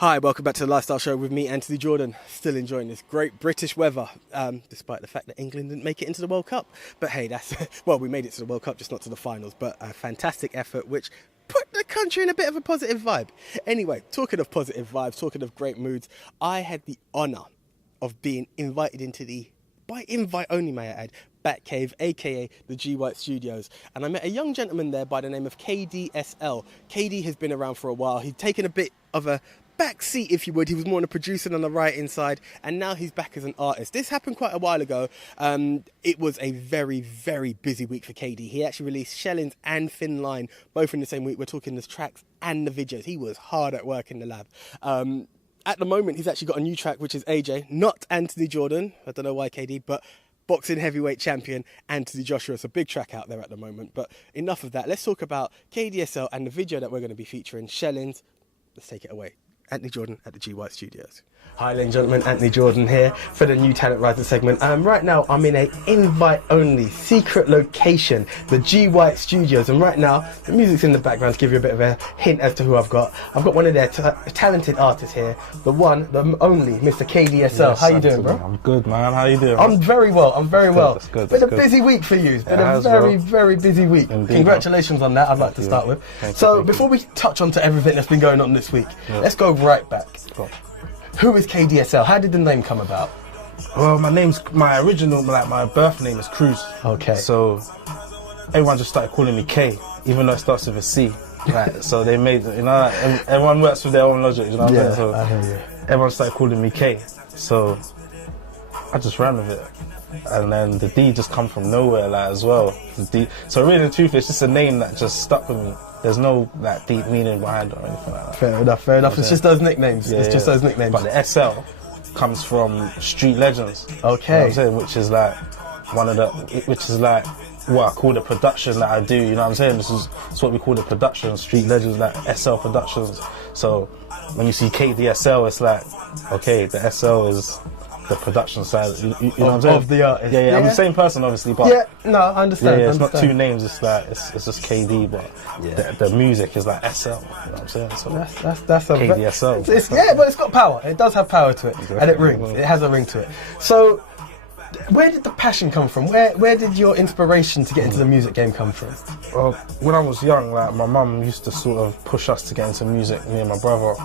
Hi, welcome back to the Lifestyle Show with me, Anthony Jordan. Still enjoying this great British weather, despite the fact that England didn't make it into the World Cup. But hey, well, we made it to the World Cup, just not to the finals. But a fantastic effort, which put the country in a bit of a positive vibe. Anyway, talking of positive vibes, talking of great moods, I had the honour of being invited into by invite only, may I add, Batcave, aka the G White Studios, and I met a young gentleman there by the name of KDSL. KD has been around for a while. He'd taken a bit of a back seat, if you would. He was more on the producing on the writing side, and now he's back as an artist. This happened quite a while ago. It was a very, very busy week for KD. He actually released Shellings and Thin Line both in the same week. We're talking the tracks and the videos. He was hard at work in the lab. At the moment, he's actually got a new track, which is AJ, not Anthony Jordan. I don't know why, KD, but boxing heavyweight champion Anthony Joshua. It's a big track out there at the moment. But enough of that. Let's talk about KDSL and the video that we're going to be featuring, Shellings. Let's take it away. Anthony Jordan at the G White Studios. Hi, ladies and gentlemen, Anthony Jordan here for the new Talent Rising segment. Right now, I'm in an invite-only secret location, the G White Studios, and right now, the music's in the background to give you a bit of a hint as to who I've got. I've got one of their talented artists here, the one, the only, Mr. KDSL. Yes, how you doing, bro? I'm good, man. How you doing? I'm very well. I'm very well. That's good. It's been a busy week for you. It's been a very, very busy week. Indeed, congratulations on that, I'd like to start with. So, before we touch on to everything that's been going on this week, let's go right back. Cool. Who is KDSL? How did the name come about? Well, my original birth name is Cruz. Okay. So everyone just started calling me K, even though it starts with a C. Right. So they made, everyone works with their own logic. You know what I'm saying? So I hear you. everyone started calling me K. So I just ran with it. And then the D just come from nowhere, as well. The D. So really, the truth, it's just a name that just stuck with me. There's no deep meaning behind it or anything like that. Fair enough. It's just those nicknames. It's just those nicknames. But the SL comes from Street Legends. Okay. You know what I'm saying? Which is what I call the production that I do. You know what I'm saying? It's what we call the production. Street Legends, SL Productions. So when you see KDSL, it's okay, the SL is the production side, you know what I'm saying? Of the artist. Yeah, I'm the same person, obviously, but I understand. It's not two names. It's it's just KD, but the music is SL. You know what I'm saying? So that's a KDSL. But it's got power. It does have power to it, and it rings. It has a ring to it. So, where did the passion come from? Where did your inspiration to get into the music game come from? Well, when I was young, my mum used to sort of push us to get into music, me and my brother,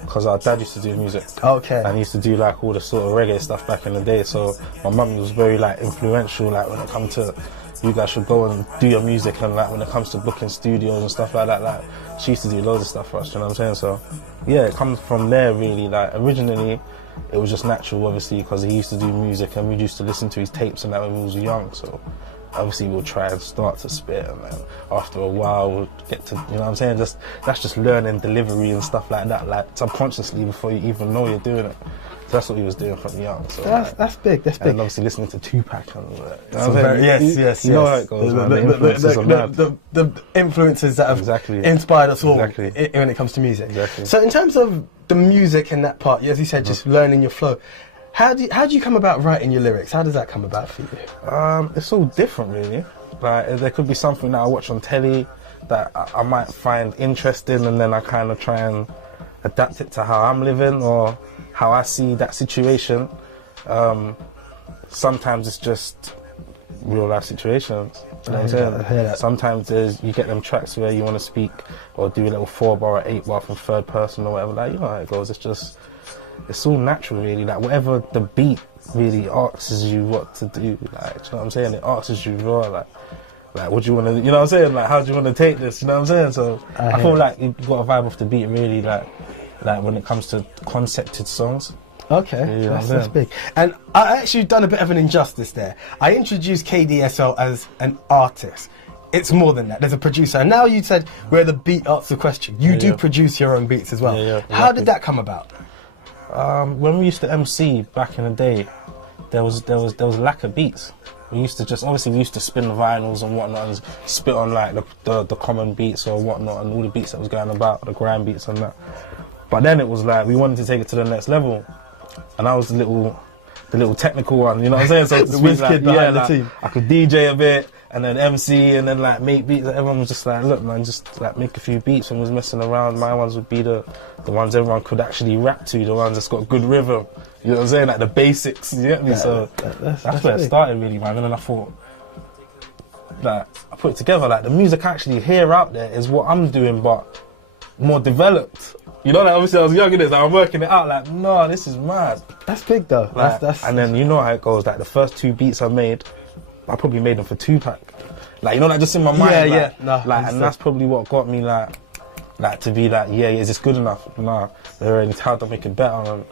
because our dad used to do music. Okay. And he used to do all the sort of reggae stuff back in the day. So my mum was very influential when it comes to, you guys should go and do your music, and when it comes to booking studios and stuff like that, she used to do loads of stuff for us, you know what I'm saying? So yeah, it comes from there really. Originally it was just natural, obviously, because he used to do music and we used to listen to his tapes and that when we was young. So obviously we'll try and start to spit, and then after a while we'll get to, you know what I'm saying, that's just learning delivery and stuff like that, subconsciously before you even know you're doing it. So that's what he was doing from young. So that's big. That's big. And obviously listening to Tupac and all that. Yes. You know how it goes, the influences that have inspired us all when it comes to music. Exactly. So in terms of the music and that part, as you said, just learning your flow. How do you come about writing your lyrics? How does that come about for you? It's all different, really. There could be something that I watch on telly that I might find interesting, and then I kind of try and adapt it to how I'm living or how I see that situation. Sometimes it's just real life situations. You know what I'm saying? Sometimes you get them tracks where you want to speak or do a little 4-bar or 8-bar from third person or whatever. You know how it goes. It's all natural, really. Whatever the beat really asks you what to do. Do you know what I'm saying? It asks you raw, what do you want to, you know what I'm saying? How do you want to take this? You know what I'm saying? So I feel you got a vibe off the beat, really. When it comes to concepted songs. Okay, that's big. And I actually done a bit of an injustice there. I introduced KDSL as an artist. It's more than that. There's a producer. And now you said where the beat asks the question. You do produce your own beats as well. Exactly. How did that come about? When we used to MC back in the day, there was lack of beats. We used to we used to spin the vinyls and whatnot and spit on the common beats or whatnot and all the beats that was going about, the grime beats and that. But then it was we wanted to take it to the next level, and I was the little technical one, you know what I'm saying? So the whiz kid behind the team. I could DJ a bit, and then MC, and then like make beats. Everyone was just like, look, man, just like make a few beats. And was messing around. My ones would be the ones everyone could actually rap to, the ones that's got good rhythm. You know what I'm saying? Like the basics. You get me? So that's where it started, really, man. And then I thought, like, I put it together. Like the music I actually hear out there is what I'm doing, but more developed. You know, like obviously I was young in this, like, I'm working it out. Like, no, this is mad. That's big though. Like, and then you know how it goes. Like the first 2 beats I made, I probably made them for Tupac. Like, you know, like just in my mind. Yeah, like, yeah. No, like, and that's probably what got me like to be like, yeah, is this good enough? Nah, they're already how to make it better. And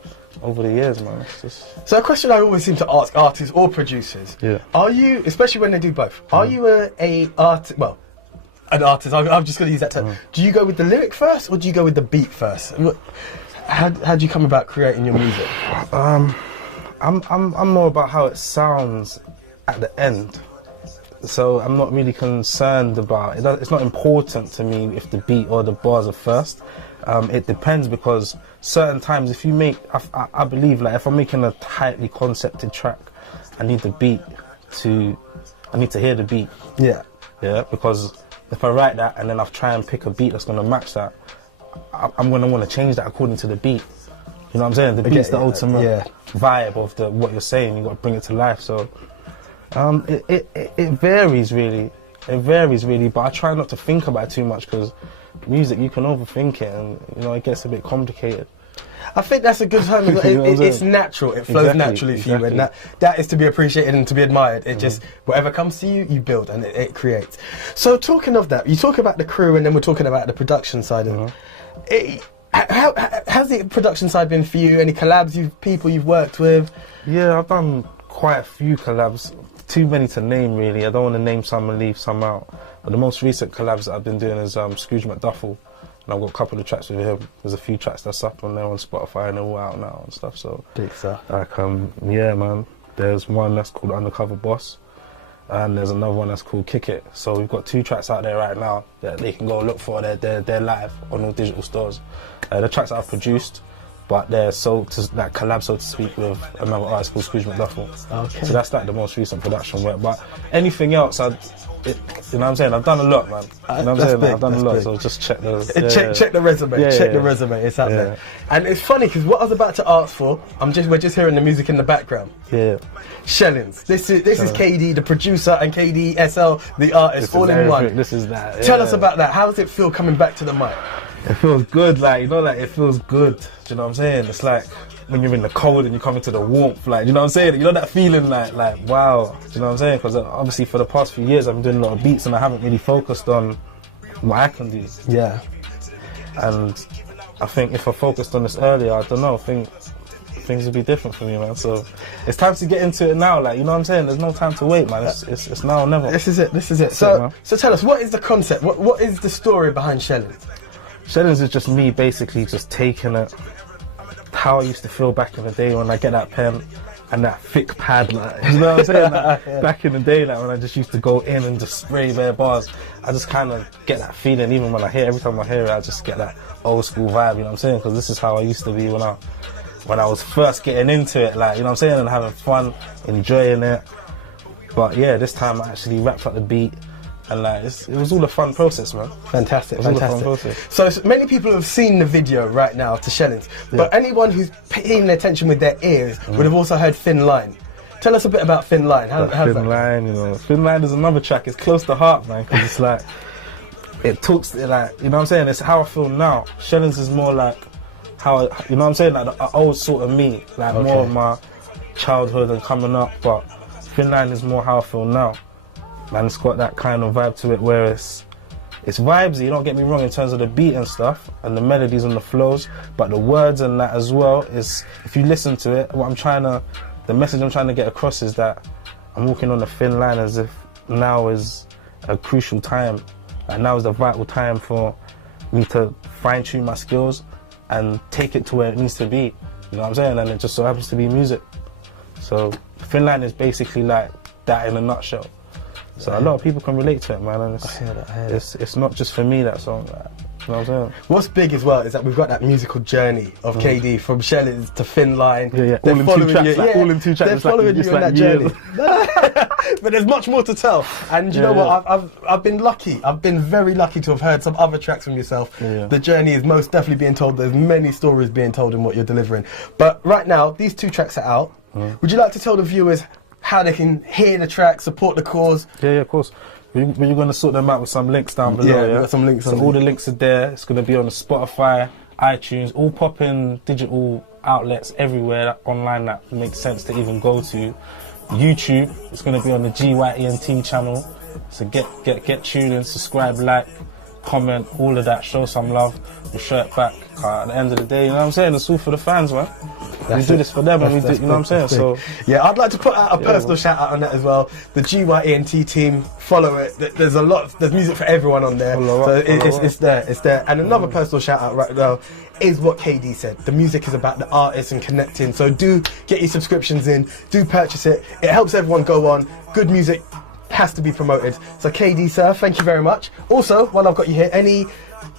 over the years, man, it's just. So a question I always seem to ask artists or producers: are you, especially when they do both, are you an artist? I'm just going to use that term. Do you go with the lyric first, or do you go with the beat first? How do you come about creating your music? I'm more about how it sounds at the end. So I'm not really concerned about it. It's not important to me if the beat or the bars are first. It depends, because certain times if you make, I believe, like if I'm making a tightly concepted track, I need to hear the beat. Yeah, because if I write that and then I try and pick a beat that's going to match that, I'm going to want to change that according to the beat. You know what I'm saying? The beat's the ultimate vibe of what you're saying. You've got to bring it to life. So it varies really. It varies really, but I try not to think about it too much, because music, you can overthink it, and you know, it gets a bit complicated. I think that's a good term. It's natural. It flows naturally for you, and that is to be appreciated and to be admired. It just, whatever comes to you, you build, and it creates. So talking of that, you talk about the crew, and then we're talking about the production side of it. How's the production side been for you? Any collabs, people you've worked with? Yeah, I've done quite a few collabs. Too many to name, really. I don't want to name some and leave some out. But the most recent collabs that I've been doing is Scrooge McDuffel. And I've got a couple of tracks with him. There's a few tracks that's up on there on Spotify and they're all out now and stuff. So big stuff. Like, yeah, man. There's one that's called Undercover Boss, and there's another one that's called Kick It. So we've got 2 tracks out there right now that they can go look for. They're live on all digital stores. The tracks that I've produced, but they're collab, so to speak, with another artist called Scrooge McDuffel. Okay. So that's like the most recent production work. But anything else, you know what I'm saying? I've done a lot, man. You know what I'm saying? I've done a lot, so just check the check the resume. The resume. It's out there. And it's funny because what I was about to ask for, we're just hearing the music in the background. Yeah. Shellings. This is KD, the producer, and KDSL, the artist, all in one. This is that. Yeah. Tell us about that. How does it feel coming back to the mic? It feels good, like, you know, like, it feels good. Do you know what I'm saying? It's like when you're in the cold and you come into the warmth, like, you know what I'm saying? You know that feeling, like wow. Do you know what I'm saying? Because obviously for the past few years I've been doing a lot of beats and I haven't really focused on what I can do. Yeah. And I think if I focused on this earlier, I don't know, I think things would be different for me, man. So it's time to get into it now, like, you know what I'm saying? There's no time to wait, man. It's now or never. This is it. So tell us, what is the concept? What is the story behind Shellings? Shellings is just me basically just taking it, how I used to feel back in the day when I get that pen and that thick pad, like, you know what I'm saying? Like, back in the day, like, when I just used to go in and just spray bare bars, I just kind of get that feeling. Even when every time I hear it, I just get that old school vibe, you know what I'm saying? Because this is how I used to be when I was first getting into it, like, you know what I'm saying? And having fun, enjoying it. But yeah, this time I actually wrapped up the beat. And like, it was all a fun process, man. Fantastic. So many people have seen the video right now to Shellings, but anyone who's paying attention with their ears would have also heard Thin Line. Tell us a bit about Thin Line. Thin Line, you know, Thin Line is another track. It's close to heart, man, because it's like, it talks, like, you know what I'm saying? It's how I feel now. Shellings is more like how, you know what I'm saying? Like the old sort of me, like more of my childhood and coming up. But Thin Line is more how I feel now. Man, it's got that kind of vibe to it where it's vibesy, don't get me wrong, in terms of the beat and stuff and the melodies and the flows, but the words and that as well is, if you listen to it, the message I'm trying to get across is that I'm walking on a thin line, as if now is a crucial time, and now is the vital time for me to fine tune my skills and take it to where it needs to be, you know what I'm saying? And it just so happens to be music. So Thin Line is basically like that in a nutshell. So a lot of people can relate to it, man. And it's not just for me, that song. You know what I'm saying? What's big as well is that we've got that musical journey of KD from Shellings to Thin Line. Yeah. They're All in 2 following tracks. you, Like, all in 2 tracks. They're It's like- following it's you on like that journey. But there's much more to tell. And you know what? I've been lucky. I've been very lucky to have heard some other tracks from yourself. Yeah. The journey is most definitely being told. There's many stories being told in what you're delivering. But right now, these 2 tracks are out. Would you like to tell the viewers how they can hear the track, support the cause? Yeah, of course. We're going to sort them out with some links down below. Yeah, we've got some links So on all there. the links are there. It's going to be on the Spotify, iTunes, all popping digital outlets everywhere online that makes sense to even go to. YouTube, it's going to be on the GYENT channel. So get tuned in, subscribe, like, comment, all of that. Show some love. We'll show it back. At the end of the day, you know what I'm saying? It's all for the fans, man. We do this for them, and we do, you know what I'm saying? So yeah, I'd like to put out a personal shout out on that as well. The GYENT team, follow it. There's a lot. There's music for everyone on there, it's there. It's there. And another personal shout out right now is what KD said. The music is about the artists and connecting. So do get your subscriptions in. Do purchase it. It helps everyone go on. Good music has to be promoted. So KD, sir, thank you very much. Also, while I've got you here, any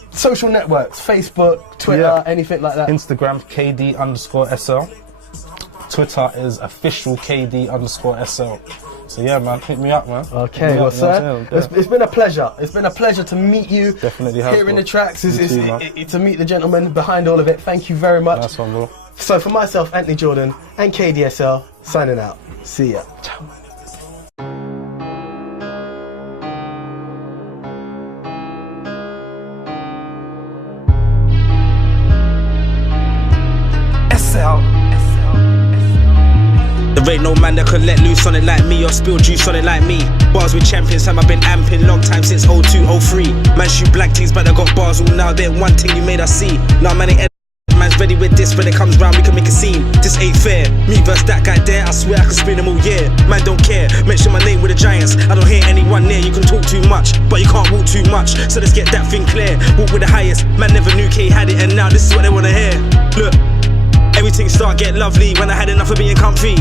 social networks, Facebook, Twitter, anything like that? Instagram, KD_SL. Twitter is official KD_SL. So yeah, man, hit me up, man. Okay, well, sir, it's been a pleasure. It's been a pleasure to meet you. Definitely have. Hearing the tracks, to meet the gentleman behind all of it. Thank you very much. Nice one, bro. So for myself, Anthony Jordan, and KDSL, signing out. See ya. Ciao. There ain't no man that can let loose on it like me or spill juice on it like me. Bars with champions, time I've been amping, long time since 02, 03. Man shoot blank teams, but I got bars all now. They're one thing you made us see. Now man ain't man's ready with this. When it comes round, we can make a scene. This ain't fair. Me versus that guy there, I swear I can spin them all year. Man don't care. Mention my name with the Giants. I don't hear anyone near. You can talk too much, but you can't walk too much. So let's get that thing clear. Walk with the highest. Man never knew K had it, and now this is what they wanna hear. Look, everything start get lovely when I had enough of being comfy.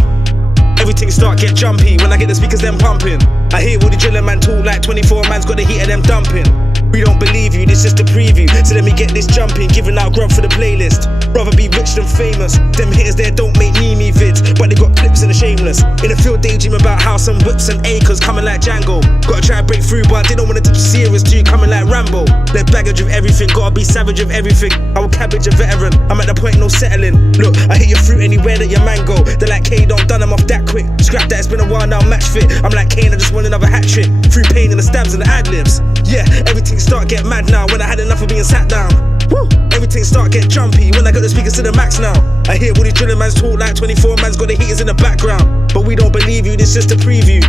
Everything start get jumpy when I get the speakers them pumping. I hear all the drilling man talk like 24 man's got the heat of them dumping. We don't believe you, this is the preview. So let me get this jumping, giving out grub for the playlist. Rather be rich than famous. Them hitters there don't make me vids, but they got clips and the shameless. In the field daydream about house and whips and acres coming like Django. Gotta try and break through, but they don't wanna take you serious till you coming like Rambo. They're baggage of everything, gotta be savage of everything. I will cabbage a veteran, I'm at the point no settling. Look, I hit your fruit anywhere that your mango. They're like K, don't done them off that quick. Scrap that, it's been a while now, match fit. I'm like Kane, I just want another hat trick. Through pain and the stabs and the ad-libs. Yeah, everything start get mad now when I had enough of being sat down. Woo! Everything start get jumpy when I got the speakers to the max now. I hear all these drilling mans talk like 24 man's got the heaters in the background. But we don't believe you, this just a preview.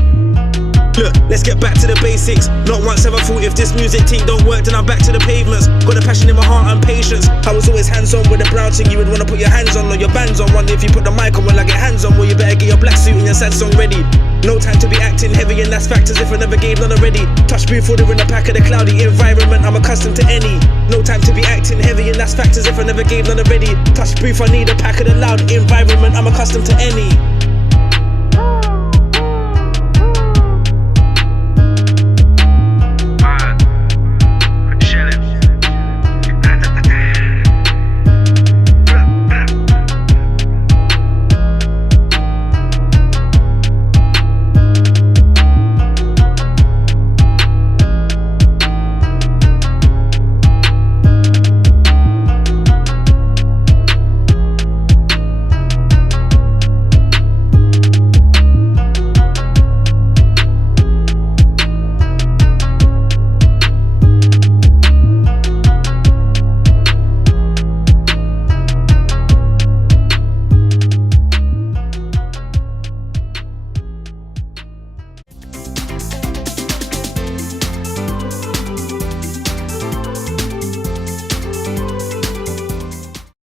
Look, let's get back to the basics. Not once ever thought if this music team don't work, then I'm back to the pavements. Got the passion in my heart and patience. I was always hands-on with the brown thing you would wanna put your hands on or your bands on. Wonder if you put the mic on when I get hands on, well you better get your black suit and your sad song ready. No time to be acting heavy and that's factors if I never gave none already. Touch booth order in the pack of the cloudy environment, I'm accustomed to any. No time to be acting heavy and that's factors if I never gave none already. Touch booth, I need a pack of the loud environment, I'm accustomed to any.